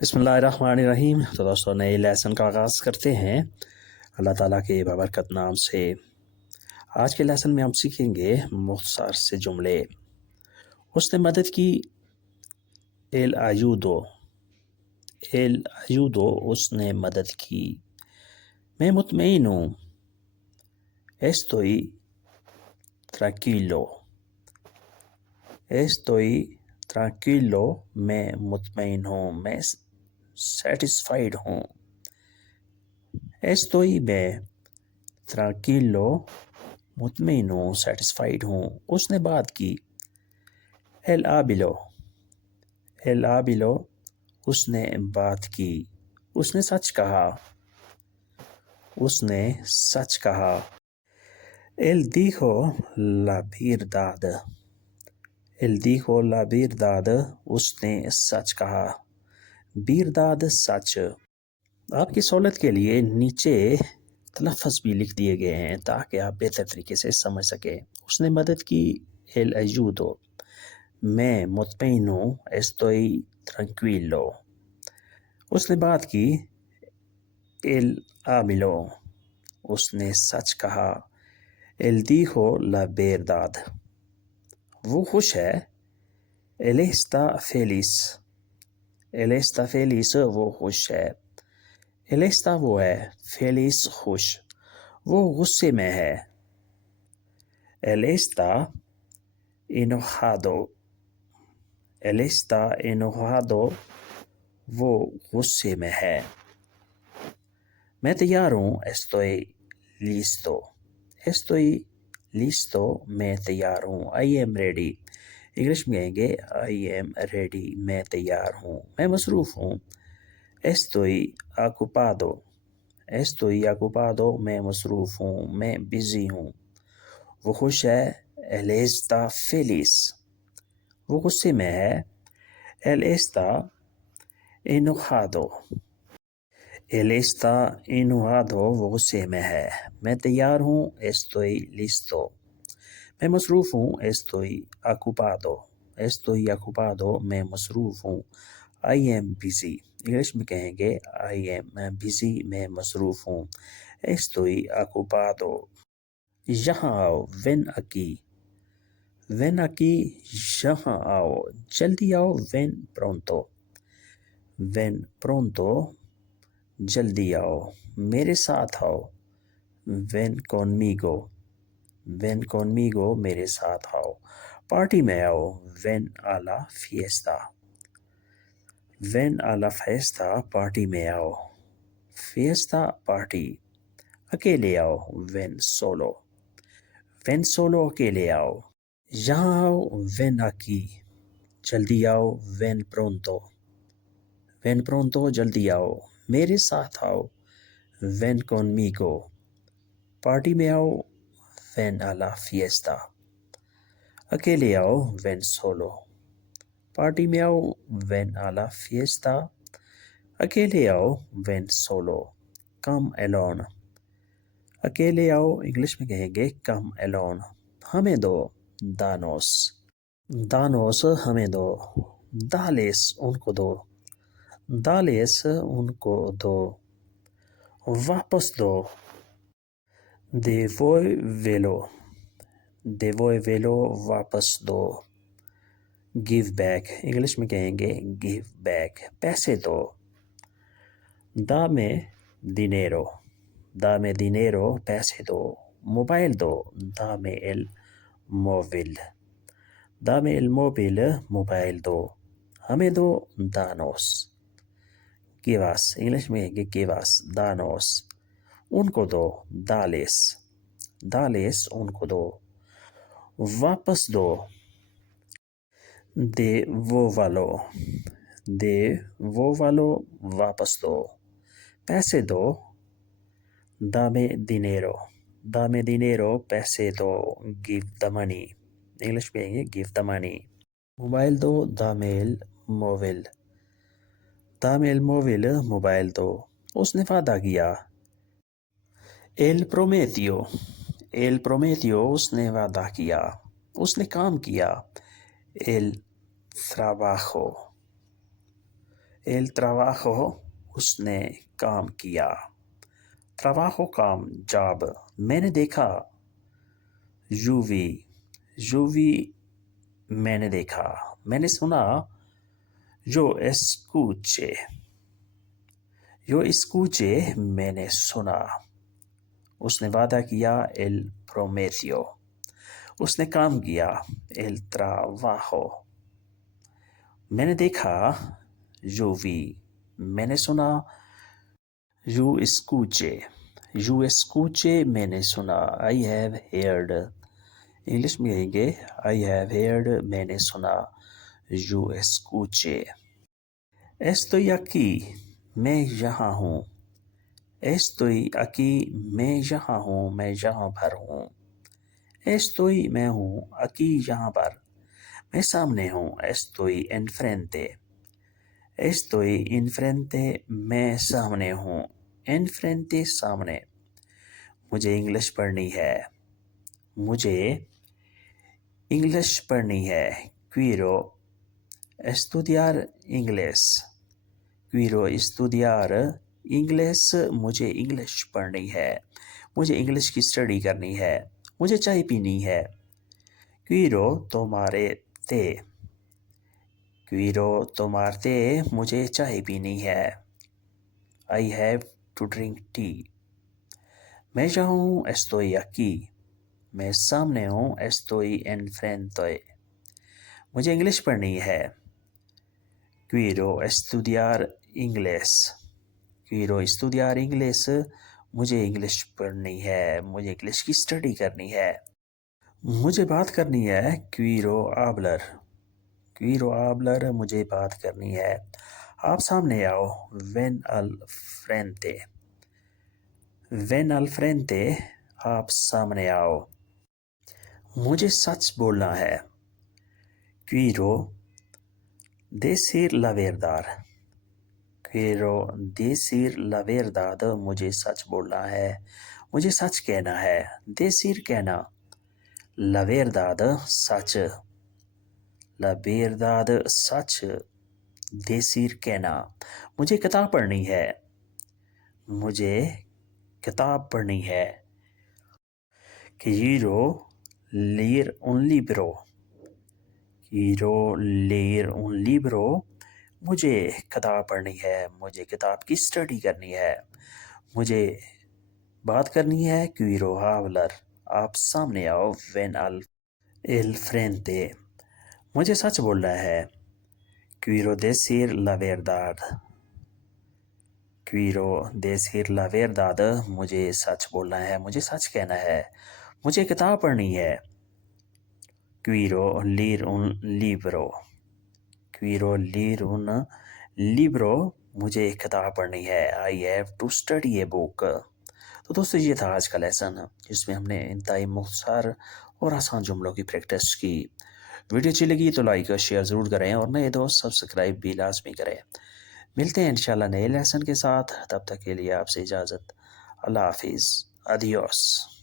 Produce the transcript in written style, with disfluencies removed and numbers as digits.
बिस्मिल्लाहिर्रहमानिर्रहीम। तो दोस्तों, नए लेसन का आगाज़ करते हैं अल्लाह ताला के बाबरकत नाम से। आज के लेसन में हम सीखेंगे मुख्तसर से जुमले। उसने मदद की, एल आयूदो, एल आयूदो, उसने मदद की। मैं मुतमईन हूँ, estoy tranquilo, estoy tranquilo, मैं मुतमईन हूँ, मैं सेटिस्फाइड हूँ। estoy मैं tranquilo, मुतमईन हूँ, सेटिस्फाइड हूँ। उसने बात की, एल आबिलो, एल आबिलो, उसने बात की। उसने सच कहा, उसने सच कहा। L dijo la verdad, L dijo la verdad, उसने सच कहा। verdad सच। आपकी सहूलत के लिए नीचे तलफ़्फ़ुज़ भी लिख दिए गए हैं ताकि आप बेहतर तरीके से समझ सकें। उसने मदद की, एल ayudo, मैं मुतमईन हूँ, estoy tranquilo। उसने बात की, एल आबिलो, उसने सच कहा। एल dijo la verdad, वो खुश है। él está feliz, él está feliz, वो खुश है। él está वो है, feliz खुश, वो गुस्से में है। él está enojado, él está enojado, वो गुस्से में है। मैं तैयार हूँ, estoy listo, estoy listo, मैं तैयार हूँ। I am ready, इंग्लिश में कहेंगे I am ready, मैं तैयार हूँ। मैं मसरूफ़ हूँ, estoy ocupado, estoy ocupado, मैं मसरूफ़ हूँ, मैं बिज़ी हूँ। वो खुश है, él está feliz, वो गुस्से में है। él está enojado, él está enojado, वो गुस्से में है। मैं तैयार हूँ, estoy listo, मैं मसरूफ़ हूँ, estoy ocupado, estoy ocupado, मैं मसरूफ़ हूँ। I am busy, इंग्लिश में कहेंगे I am busy, मैं मसरूफ़ हूँ। estoy ocupado। यहाँ आओ, ven aquí, ven aquí, यहाँ आओ, जल्दी आओ, ven pronto, ven pronto, जल्दी आओ। मेरे साथ आओ, ven conmigo, ven conmigo, मेरे साथ आओ। पार्टी में आओ, ven a la fiesta, ven a la fiesta, party में आओ। fiesta party. अकेले आओ, ven solo, ven solo, अकेले आओ। यहाँ आओ, ven aquí, जल्दी आओ, ven pronto, ven pronto, जल्दी आओ। मेरे साथ आओ, ven conmigo, पार्टी में आओ, ven a la fiesta। अकेले आओ, ven solo, पार्टी में आओ, ven a la fiesta। अकेले आओ, ven solo, come alone, अकेले आओ, इंग्लिश में कहेंगे come alone। हमें दो, danos, danos, हमें दो। dales, उनको दो, dales, उनको दो। वापस दो, devuélvelo, devuélvelo, वापस दो। give back, इंग्लिश में कहेंगे give back, पैसे दो। dame dinero, dame dinero, पैसे दो। मोबाइल दो, dame el móvil, dame el móvil, mobile दो। हमें दो, danos, give us, इंग्लिश में कहेंगे give us, danos। उनको दो, dales, dales, उनको दो। वापस दो, devuélvalo, devuélvalo, वापस दो। पैसे दो, dame dinero, dame dinero, पैसे दो। give the money, इंग्लिश में कहेंगे give the money। मोबाइल दो, dame el móvil, dame el móvil, mobile दो। उसने वादा किया, él prometió, él prometió, उसने वादा किया। उसने काम किया, él trabajó, El trabajo, उसने काम किया. Trabajo काम job. मैंने देखा. Yo vi मैंने देखा. मैंने सुना. Yo escuché मैंने सुना. उसने वादा किया. El prometió. उसने काम किया. El trabajo. मैंने देखा. Yo vi मैंने सुना. Yo escuché मैंने सुना. I have heard. इंग्लिश में कहेंगे I have heard मैंने सुना. Yo escuché. Estoy aquí मैं यहाँ हूँ. Estoy aquí मैं यहाँ हूँ. मैं यहाँ पर हूँ. Estoy मैं हूँ. Aquí यहाँ पर. मैं सामने हूँ. Estoy enfrente. Estoy enfrente मैं सामने हूँ. Enfrente सामने. मुझे इंग्लिश पढ़नी है. मुझे इंग्लिश पढ़नी है. Quiero estudiar inglés. Quiero estudiar inglés. मुझे इंग्लिश पढ़नी है. मुझे इंग्लिश की स्टडी करनी है. मुझे चाय पीनी है. Quiero tomar té. Quiero tomar té. मुझे चाय पीनी है. I have to drink tea. मैं जहाँ हूँ estoy aquí. मैं सामने हूँ estoy enfrente. मुझे इंग्लिश पढ़नी है. Quiero estudiar inglés. Quiero estudiar inglés. मुझे इंग्लिश पढ़नी है. मुझे इंग्लिश की स्टडी करनी है. मुझे बात करनी है. Quiero hablar. Quiero hablar. मुझे बात करनी है. आप सामने आओ. Ven al frente. Ven al frente. आप सामने आओ. मुझे सच बोलना है. Quiero decir la verdad. Quiero decir la verdad. मुझे सच बोलना है. मुझे सच कहना है. Decir कहना. La verdad सच. La verdad सच. Decir कहना. मुझे किताब पढ़नी है. मुझे किताब पढ़नी है. Quiero leer un libro. Quiero leer un libro. मुझे किताब पढ़नी है. मुझे किताब की स्टडी करनी है. मुझे बात करनी है. Quiero hablar. आप सामने आओ. Ven al frente. मुझे सच बोलना है. Quiero decir la verdad. Quiero decir la verdad. मुझे सच बोलना है. मुझे सच कहना है. मुझे किताब पढ़नी है. Quiero leer un libro. Quiero leer un libro. मुझे एक किताब पढ़नी है. I have to study a book. तो दोस्तों ये था आज का लेसन जिसमें हमने इंतहाई मुख्तसर और आसान जुमलों की प्रैक्टिस की. वीडियो अच्छी लगी तो लाइक और शेयर ज़रूर करें और नए दोस्त सब्सक्राइब भी लाजमी करें. मिलते हैं इंशाल्लाह नए लेसन के साथ. तब तक के लिए आपसे इजाज़त. अल्लाह हाफिज़. Adiós.